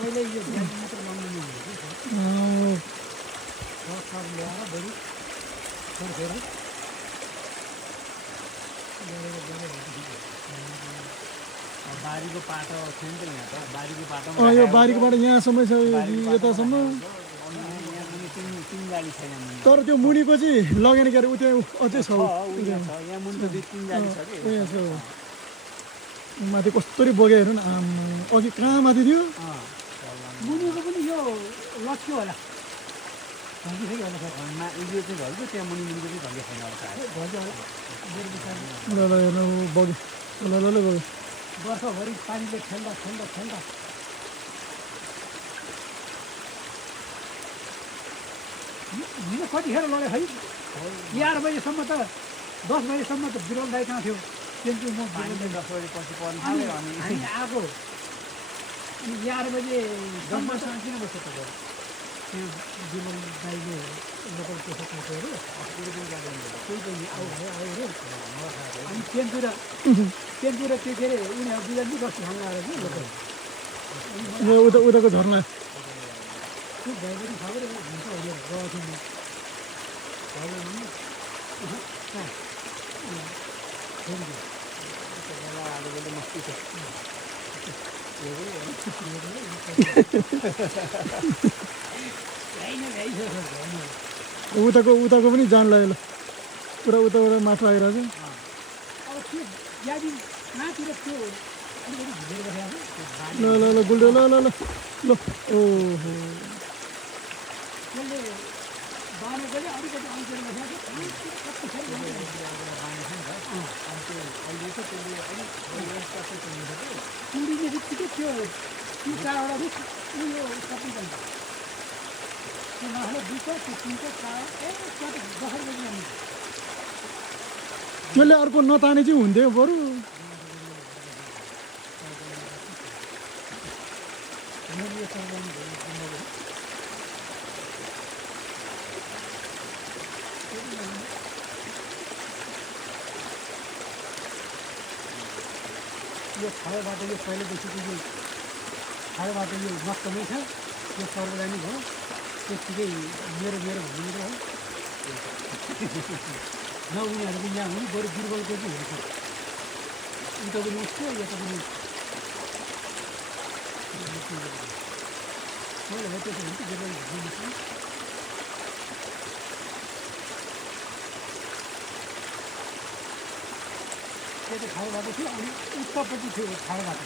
पहिले यो ब्याग मात्र लाउनु मिल्दैन कि सब ल्याएर बरु छोडेर बारीको पाटो थियो नि त यहाँ त बारीको पाटो यो बारीकोबाट यहाँसम्म छ यतासम्म तीन जाली छैन तर त्यो मुनिको चाहिँ लगेन के अरे उ त्यो अझै छ यहाँ मुनि त दुई तीन जाली छ कि यहाँ छ माथि कस्तरी बोके हेर्नु न अघि कहाँ माथि थियो मुनिको पनि यो लट्क्यो होला भनिसक्यो होला सर यो चाहिँ भइगयो त्यहाँ मुनि मुनिको चाहिँ भइगयो छैन होला भइगयो होला ल हेर्नु बग्यो ल बग्यो वर्षभरि पानीले खेल्दा खेल्दा खेल्दा हिजो कतिखेर लड्यो खै 11 बजीसम्म त 10 बजीसम्म त बिरल दाइ कहाँ थियो त्यसपछि म 10 बजीपछि पर्ने हामी आएको अनि 11 बजे 10 बजीसम्म किन बस्छ तपाईँ त्यो बिरल दाइले लोकल पैसा काटेर कोही पनि आऊ अरे अनि त्यहाँतिर के अरे उनीहरू बिरलले बस्ती खानु आएर कि लोकल उताको झर्ना त्यो भाइ पनि खबर हुन्छ अहिले गएको थिएँ म मस्ती छ उताको पनि जान लाग्यो ल पुरा उताबाट माथि लागिरहेको छ अब त्यो यादी कहाँतिर त्यो अलिकति भिजेर बसेको ल गुल्डो ल ओहो त्यसले बानेको चाहिँ अलिकति आउँछ कुडीले बित्तिकै त्यो चारवटा उयो सबै जान्छ त्यो नखाले 2 त्यो 3 4 10 बजी जान्छ त्यसले अर्को नताने चाहिँ हुन्थ्यो बरु यो खायोबाट यो पहिलेदेखिको यो खायोबाट यो नष्ट नै छ यो सर्वजनिक हो त्यतिकै मेरो भन्नु हो न उनीहरूको यहाँ हुनु बरु दुर्बलको चाहिँ हुन्छ उता पनि उठ्थ्यो यता पनि मैले हो त्यसो भने चाहिँ दुर्बल भन्नु त्यो चाहिँ खायो बाटो थियो अनि उत्तरपट्टि थियो खायो बाटो